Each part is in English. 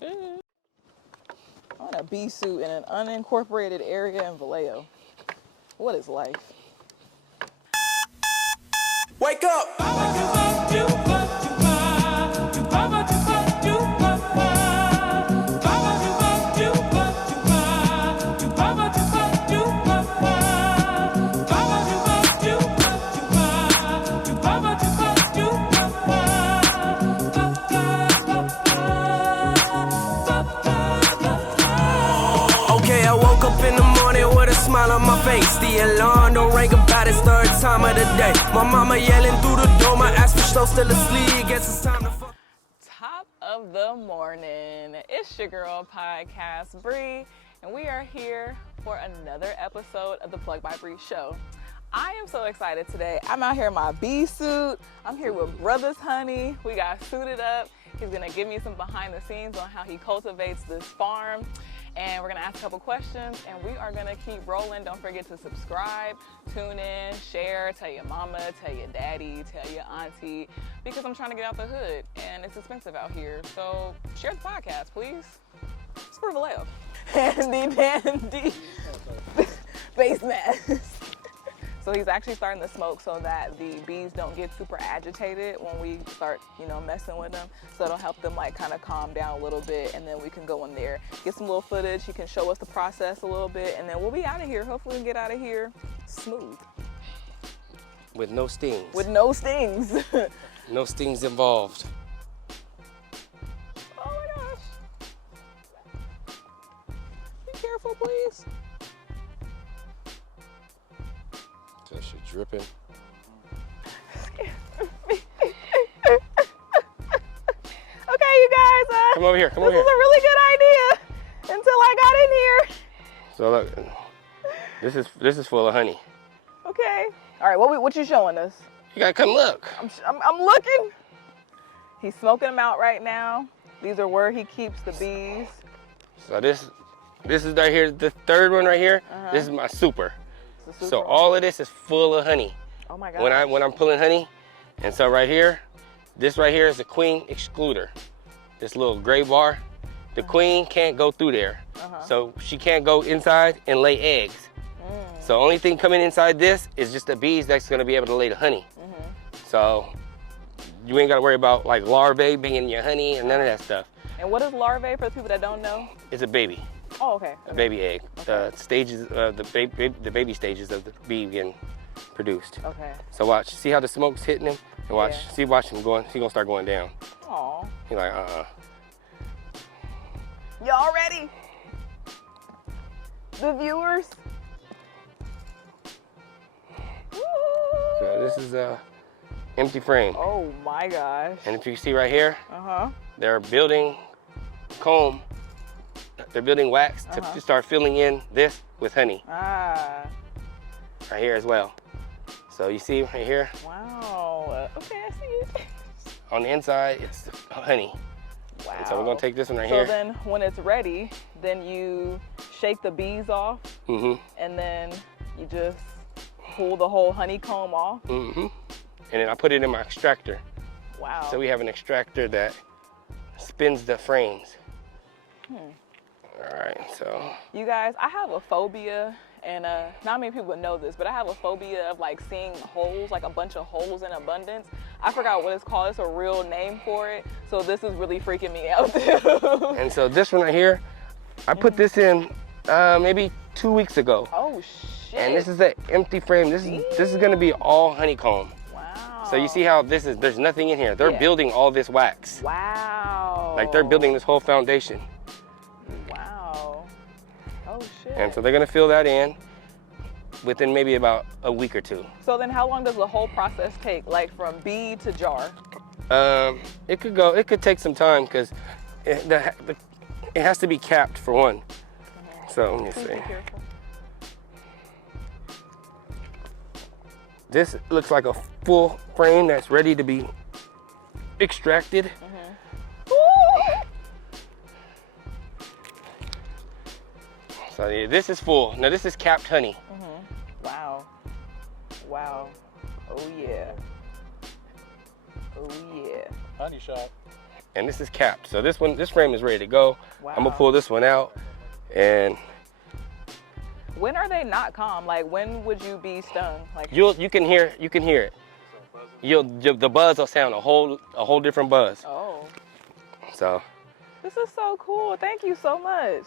On a bee suit in an unincorporated area in Vallejo. What is life? Wake up! Okay, I woke up in the morning with a smile on my face. The alarm don't ring about it's third time of the day. My mama yelling through the door, my ass for sure still asleep. Guess it's time to fuck. Top of the morning. It's your girl podcast, Bri, and we are here for another episode of the Plug by Bri Show. I am so excited today. I'm out here in my bee suit. I'm here with Brother's Honey. We got suited up. He's gonna give me some behind the scenes on how he cultivates this farm. And we're gonna ask a couple questions and we are gonna keep rolling. Don't forget to subscribe, tune in, share, tell your mama, tell your daddy, tell your auntie, because I'm trying to get out the hood and it's expensive out here. So share the podcast, please. It's for Vallejo. Handy dandy face mask. So he's actually starting to smoke so that the bees don't get super agitated when we start, messing with them. So it'll help them kind of calm down a little bit, and then we can go in there, get some little footage. He can show us the process a little bit, and then we'll be out of here. Hopefully we can get out of here smooth. With no stings. With no stings. No stings involved. Oh my gosh. Be careful, please. That shit dripping. Okay, you guys. Come over here. Come over here. This is a really good idea until I got in here. So look, this is full of honey. Okay. All right. What you showing us? You gotta come look. I'm looking. He's smoking them out right now. These are where he keeps the bees. So this is right here, the third one right here. This is my super. So all of this is full of honey. Oh my God. When I'm pulling honey, and so right here, this right here is the queen excluder. This little gray bar. The queen can't go through there. So she can't go inside and lay eggs. So only thing coming inside this is just the bees that's gonna be able to lay the honey. So you ain't gotta worry about larvae being in your honey and none of that stuff. And what is larvae for the people that don't know? It's a baby. Oh, okay. A baby egg. Okay. The stages, the baby stages of the bee getting produced. Okay. So watch, see how the smoke's hitting him? And watch, watch him going, he's gonna start going down. Aw. He's like, Y'all ready? The viewers? So this is a empty frame. Oh my gosh. And if you see right here, Uh-huh. they're building comb. They're building wax to start filling in this with honey. Ah. Right here as well. So you see right here, Wow. Okay, I see it. on the inside, it's honey. Wow. And so we're gonna take this one right so here. So then when it's ready, then you shake the bees off, and then you just pull the whole honeycomb off. And then I put it in my extractor. Wow. So we have an extractor that spins the frames. All right, so. You guys, I have a phobia, and not many people know this, but I have a phobia of seeing holes, a bunch of holes in abundance. I forgot what it's called. It's a real name for it. So this is really freaking me out too. And so this one right here, I put this in maybe 2 weeks ago. Oh shit. And this is an empty frame. This is gonna be all honeycomb. Wow. So you see how there's nothing in here. They're building all this wax. Wow. They're building this whole foundation. Wow. Oh shit. And so they're gonna fill that in within maybe about a week or two. So then how long does the whole process take, from bee to jar? It could take some time because it has to be capped for one. So let me Please see. be careful. This looks like a full frame that's ready to be extracted. So yeah, this is full. Now this is capped honey. Wow. Wow. Oh yeah. Oh yeah. Honey shop. and this is capped. So this frame is ready to go. Wow. I'm gonna pull this one out, and when are they not calm? Like, when would you be stung? Like, you can hear it. The buzz will sound a whole different buzz. oh, So this is so cool. Thank you so much.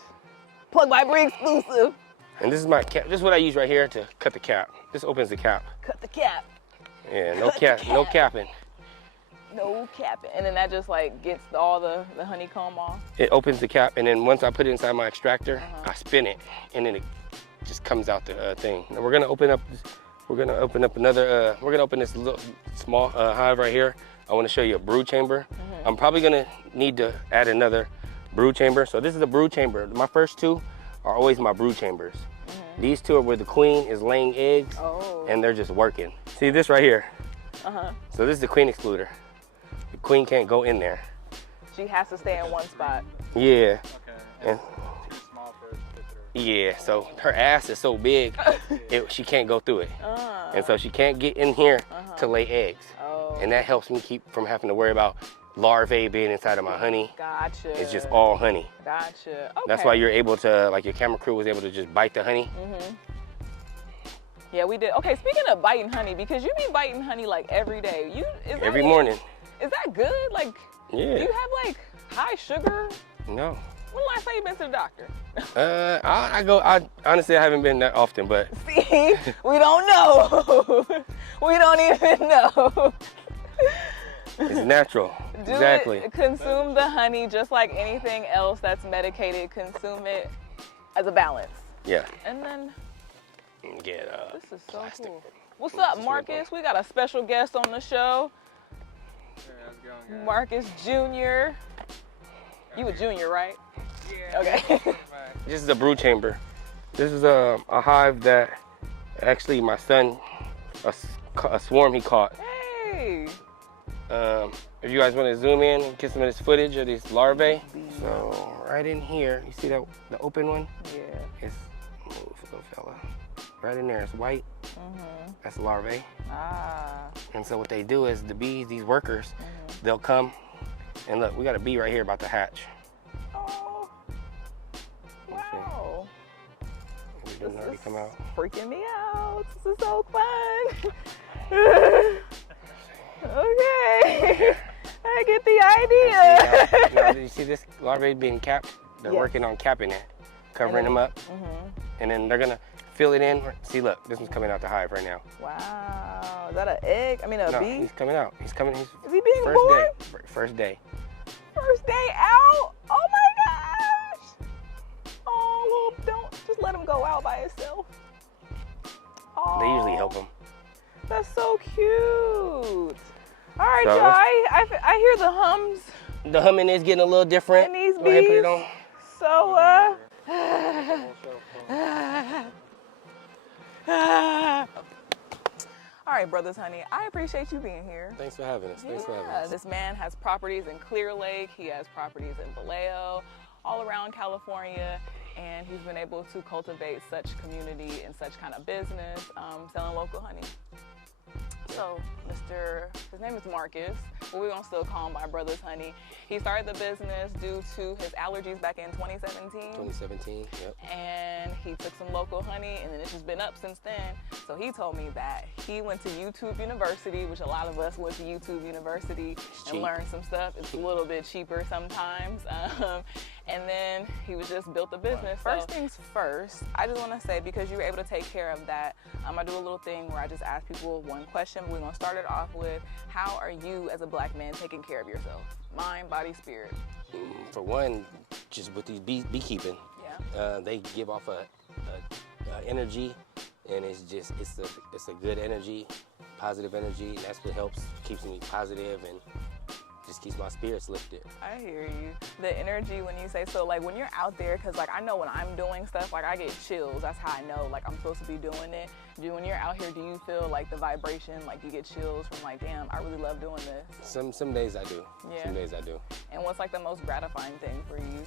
Plug by Bri exclusive. and this is my cap. This is what I use right here to cut the cap. This opens the cap. Cut the cap. Yeah, no Cut the cap, no cap. capping. No capping. And then that just like gets all the honeycomb off. It opens the cap, and then once I put it inside my extractor, I spin it, and then it just comes out the thing. And we're gonna open up another. We're gonna open this little small hive right here. I want to show you a brood chamber. I'm probably gonna need to add another brood chamber. So this is a brood chamber. My first two are always my brood chambers. These two are where the queen is laying eggs, and they're just working. See this right here? So this is the queen excluder. The queen can't go in there. She has to stay in one spot. Yeah. Okay. And Too small for it to fit through. yeah, so her ass is so big, she can't go through it. And so she can't get in here to lay eggs. Oh, And that helps me keep from having to worry about larvae being inside of my honey. gotcha. It's just all honey. Gotcha. Okay. That's why you're able to, like your camera crew was able to just bite the honey. Yeah, we did. Okay, speaking of biting honey, because you be biting honey like every day. Every morning. Is that good? Like, Yeah. do you have like high sugar? No. When last time you been to the doctor? I honestly, I haven't been that often, but See, we don't know. We don't even know. it's natural. Do Exactly. it, consume the honey just like anything else that's medicated. Consume it as a balance. Yeah. And then Get this is so plastic. cool. What's up, Marcus? We got a special guest on the show, Hey, how's it going, guys? Marcus Jr. You a junior, right? Yeah. Okay. This is a brood chamber. This is a hive that actually my son, a swarm he caught. Hey. If you guys want to zoom in and get some of this footage of these larvae. So right in here, you see that the open one? Yeah. It's move, little fella. Right in there, it's white. That's larvae. Ah. And so what they do is the bees, these workers, they'll come and look. We got a bee right here about to hatch. Oh. Wow. It didn't already come out. Freaking me out. This is so fun. Okay. I get the idea. Now, you see this larvae being capped? They're Yes. working on capping it, covering them up, and then they're gonna fill it in. See, look, this one's coming out the hive right now. Wow. Is that an egg? I mean, a No, bee? he's coming out. He's coming. He's Is he being first born? day. First day. First day out? Oh my gosh. Oh, well, don't just let him go out by himself. Oh, They usually help him. That's so cute. All right, So- y'all. I hear the hums The humming is getting a little different. in these Go ahead, put bees. it on. So, all right, brothers, honey, I appreciate you being here. Thanks for having us. Thanks for having Yeah, us. this man has properties in Clear Lake. He has properties in Vallejo, all around California, and he's been able to cultivate such community and such kind of business, selling local honey. So, his name is Marcus, but we're gonna still call him by Brothers Honey. He started the business due to his allergies back in 2017. 2017. Yep. And he took some local honey, and then it's just been up since then. So he told me that he went to YouTube University, which a lot of us went to YouTube University and cheap. learned some stuff. It's a little bit cheaper sometimes. And then he was just built a business. First things first, I just want to say, because you were able to take care of that, I do a little thing where I just ask people one question. We're going to start it off with, how are you as a black man taking care of yourself? Mind, body, spirit. For one, just with these beekeeping, Yeah. they give off a energy, and it's a good energy, positive energy, and that's what helps, keeps me positive and just keeps my spirits lifted. I hear you. The energy when you say so, like when you're out there, because like I know when I'm doing stuff, like I get chills. That's how I know like I'm supposed to be doing it. When you're out here, do you feel like the vibration, like you get chills from like, damn, I really love doing this? Some days I do. Yeah. Some days I do. And what's like the most gratifying thing for you?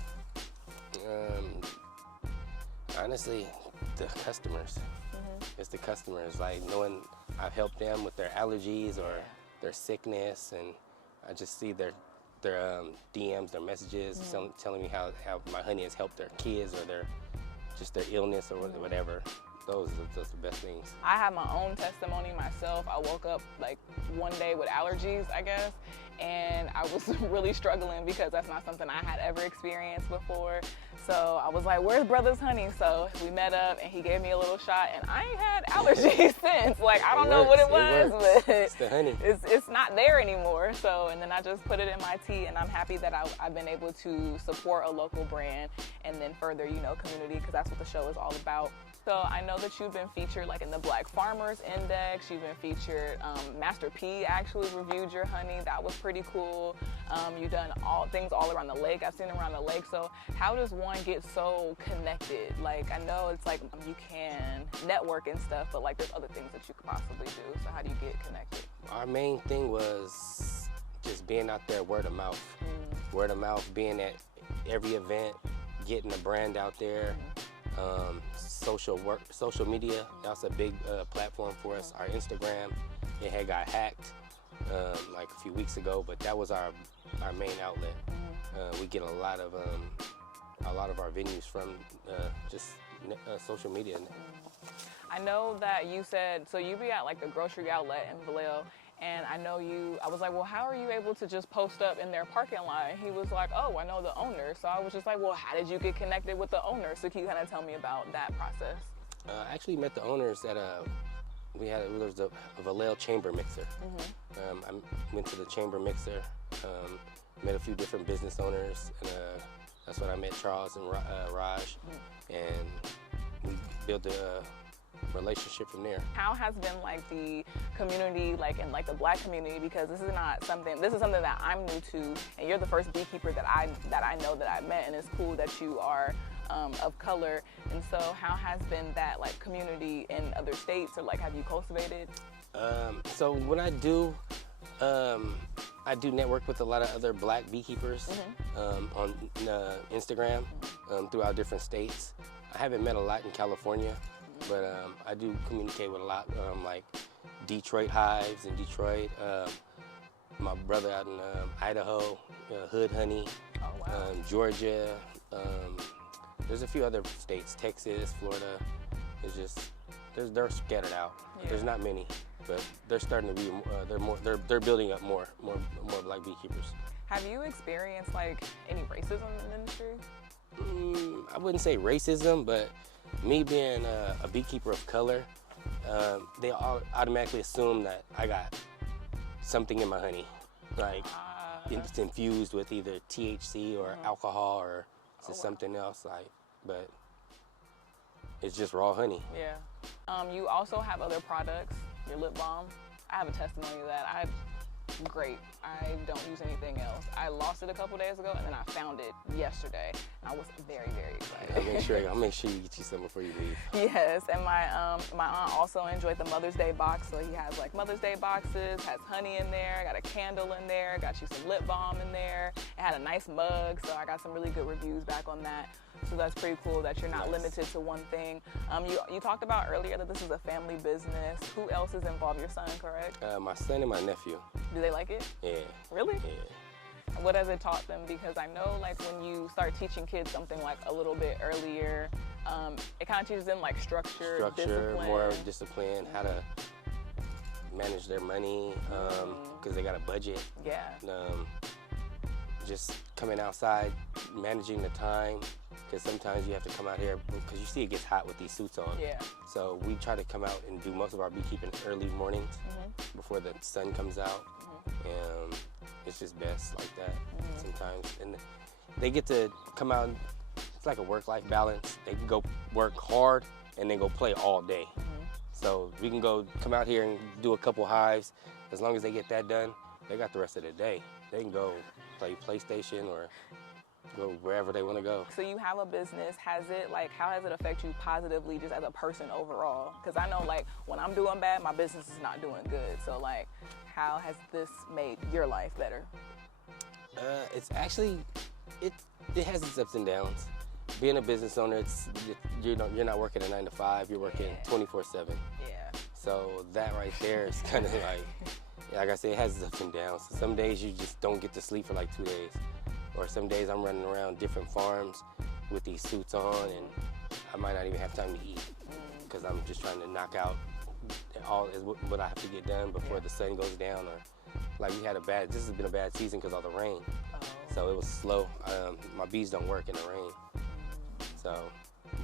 Honestly, the customers. It's the customers, like knowing I've helped them with their allergies or their sickness, and I just see their their DMs, their messages, telling me how my honey has helped their kids or their illness or whatever. Those are the best things. I have my own testimony myself. I woke up like one day with allergies, I guess, and I was really struggling because that's not something I had ever experienced before. So I was like, where's brother's honey? So we met up and he gave me a little shot, and I ain't had allergies since. Like, I don't know what it was, but it's the honey. It's not there anymore. So, and then I just put it in my tea, and I'm happy that I've been able to support a local brand and then further, community, because that's what the show is all about. So I know that you've been featured like in the Black Farmers Index. You've been featured, Master P actually reviewed your honey. That was pretty cool. You've done things all around the lake. I've seen around the lake. So how does one get so connected? Like, I know it's like you can network and stuff, but like there's other things that you could possibly do. So how do you get connected? Our main thing was just being out there word of mouth. Word of mouth, being at every event, getting the brand out there. Social media, that's a big platform for us. Our Instagram, it had got hacked like a few weeks ago, but that was our main outlet. We get a lot of our venues from just social media. I know that you said, so you be at like the grocery outlet in Vallejo, and I was like, well, how are you able to just post up in their parking lot? And he was like, oh, I know the owner. So I was just like, well, how did you get connected with the owner? So can you kind of tell me about that process? I actually met the owners at there was a Vallejo chamber mixer. I went to the chamber mixer, met a few different business owners, and that's when I met Charles and Raj, and we built a relationship from there. How has been like the community, like in like the Black community, because this is something that I'm new to, and you're the first beekeeper that I know that I've met, and it's cool that you are of color. And so how has been that like community in other states, or like have you cultivated? So when I do network with a lot of other Black beekeepers on Instagram throughout different states. I haven't met a lot in California, but I do communicate with a lot like Detroit hives in Detroit. My brother out in Idaho, Hood Honey, Georgia. There's a few other states, Texas, Florida. It's just they're scattered out. Yeah. There's not many, but they're starting to be. They're building up more Black beekeepers. Have you experienced like any racism in the industry? I wouldn't say racism, but me being a beekeeper of color, they all automatically assume that I got something in my honey, like it's infused with either THC or alcohol or something else, like, but it's just raw honey. Yeah. You also have other products, your lip balm. I have a testimony of that. Great. I don't use anything else. I lost it a couple days ago, and then I found it yesterday. I was very, very excited. I'll make sure you get you some before you leave. Yes, and my aunt also enjoyed the Mother's Day box, so he has like Mother's Day boxes, has honey in there, got a candle in there, got you some lip balm in there. It had a nice mug, so I got some really good reviews back on that. So that's pretty cool that you're not limited to one thing. You talked about earlier that this is a family business. Who else is involved? Your son, correct? My son and my nephew. Do they like it? Yeah. Really? Yeah. What has it taught them? Because I know like when you start teaching kids something like a little bit earlier, it kind of teaches them like structure, discipline. More discipline, how to manage their money, because they got a budget. Yeah. Just coming outside, managing the time, because sometimes you have to come out here, because you see it gets hot with these suits on. Yeah. So we try to come out and do most of our beekeeping early mornings before the sun comes out. And it's just best like that sometimes. And they get to come out, it's like a work-life balance. They can go work hard and then go play all day. So we can come out here and do a couple hives. As long as they get that done, they got the rest of the day. They can go play PlayStation or go wherever they want to go. So you have a business. How has it affected you positively just as a person overall? Because I know like when I'm doing bad, my business is not doing good. So like, how has this made your life better? It's actually, it has its ups and downs. Being a business owner, you're not working a 9 to 5. You're working 24/7. Yeah. So that right there is kind of like, like I said, it has its ups and downs. So some days you just don't get to sleep for like 2 days. Or some days I'm running around different farms with these suits on, and I might not even have time to eat because I'm just trying to knock out all is what I have to get done before the sun goes down. Or like this has been a bad season because of the rain. So it was slow. My bees don't work in the rain. So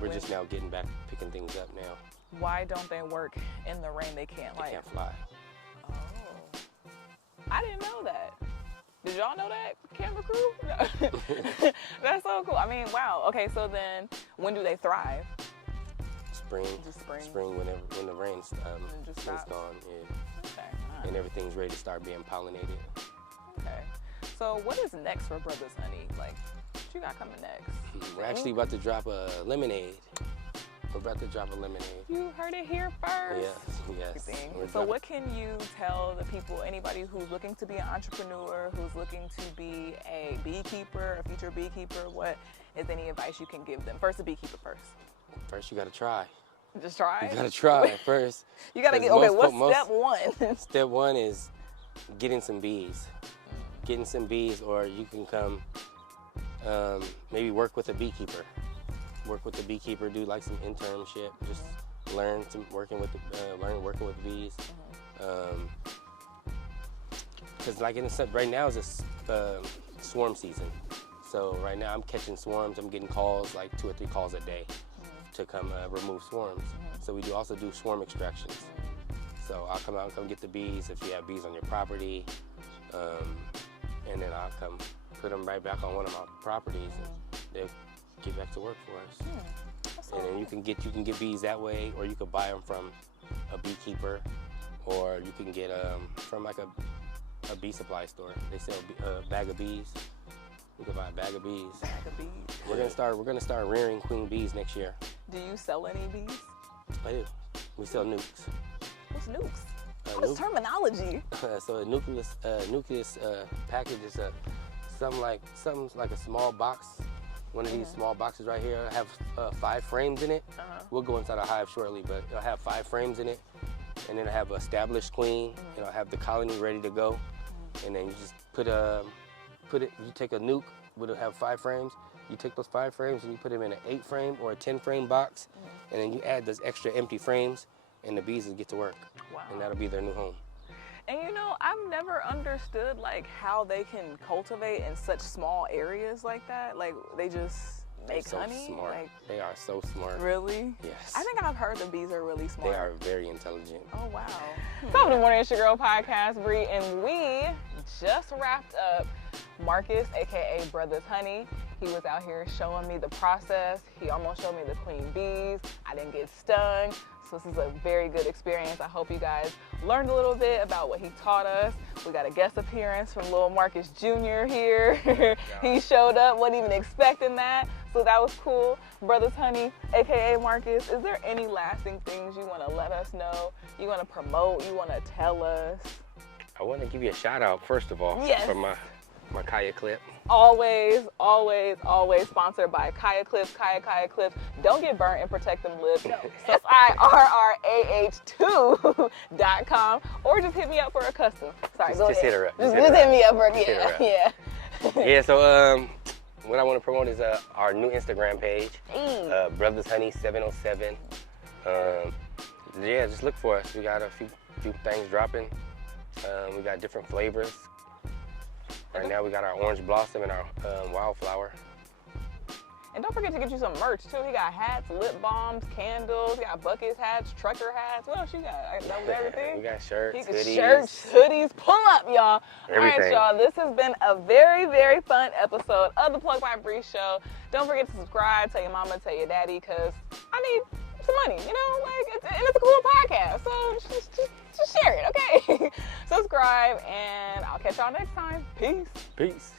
we're just now getting back, picking things up now. Why don't they work in the rain? They can't They can't fly. Oh. I didn't know that. Did y'all know that, camera crew? That's so cool. I mean, wow. Okay, so then when do they thrive? Spring. Just spring. Spring, when the rain's just gone. Okay. And everything's ready to start being pollinated. Okay. So what is next for Brothers Honey? Like, what you got coming next? We're actually about to drop a lemonade. We're about to drop a lemonade. You heard it here first. Yes. So what can you tell the people, anybody who's looking to be an entrepreneur, who's looking to be a beekeeper, a future beekeeper, what is any advice you can give them? First, a beekeeper first. First, you gotta try. Just try? You gotta try first. You gotta get, okay, what's step one? Step one is getting some bees. Getting some bees, or you can come maybe work with a beekeeper. Work with the beekeeper, do like some internship, just learn some working with bees. Because like right now is a swarm season, so right now I'm catching swarms. I'm getting calls, like 2 or 3 calls a day to come remove swarms. So we also do swarm extractions. So I'll come out and come get the bees if you have bees on your property, and then I'll come put them right back on one of my properties, and they'll get back to work for us. And then you can get bees that way, or you could buy them from a beekeeper, or you can get from like a bee supply store. They sell a bag of bees. You can buy a bag of bees. We're gonna start rearing queen bees next year. Do you sell any bees? I do. We sell nukes. What's nukes? What is terminology? So a nucleus package is something like a small box. One of these small boxes right here have 5 frames in it. We'll go inside a hive shortly, but it'll have 5 frames in it, and then it'll have established queen. It'll have the colony ready to go, and then you just put it. You take a nuke, it'll have 5 frames. You take those 5 frames and you put them in an 8 frame or a 10 frame box, and then you add those extra empty frames, and the bees will get to work. Wow. And that'll be their new home. And you know, I've never understood like how they can cultivate in such small areas like that. Like they just make honey. Smart. Like, they are so smart. Really? Yes. I think I've heard the bees are really smart. They are very intelligent. Oh wow. Top of the morning, it's your girl podcast, Bri, and we just wrapped up Marcus, aka Brothers Honey. He was out here showing me the process. He almost showed me the queen bees. I didn't get stung. So this is a very good experience. I hope you guys learned a little bit about what he taught us. We got a guest appearance from little Marcus Jr. here. He showed up, wasn't even expecting that. So that was cool. Brothers Honey, aka Marcus, is there any lasting things you want to let us know? You want to promote? You want to tell us? I want to give you a shout out first of all for my Kaya clip. Always, always, always sponsored by Kaya Clips, Kaya Clips. Don't get burnt and protect them lips. So it's IRRAH2.com, or just hit me up for a custom. Sorry, go ahead. Just hit her up. Just hit me up for Yeah, so what I want to promote is our new Instagram page, Brothers Honey 707. Yeah, just look for us. We got a few things dropping. We got different flavors. Right now we got our orange blossom and our wildflower. And don't forget to get you some merch too. He got hats, lip balms, candles. He got bucket hats, trucker hats. What else you got? That was everything? We got shirts, hoodies. Shirts, hoodies. Pull up, y'all. Everything. All right, y'all. This has been a very, very fun episode of the Plug by Bri Show. Don't forget to subscribe. Tell your mama, tell your daddy, because I need some money, you know? And it's a cool podcast. So just share it, okay? Subscribe, and I'll catch y'all next time. Peace. Peace.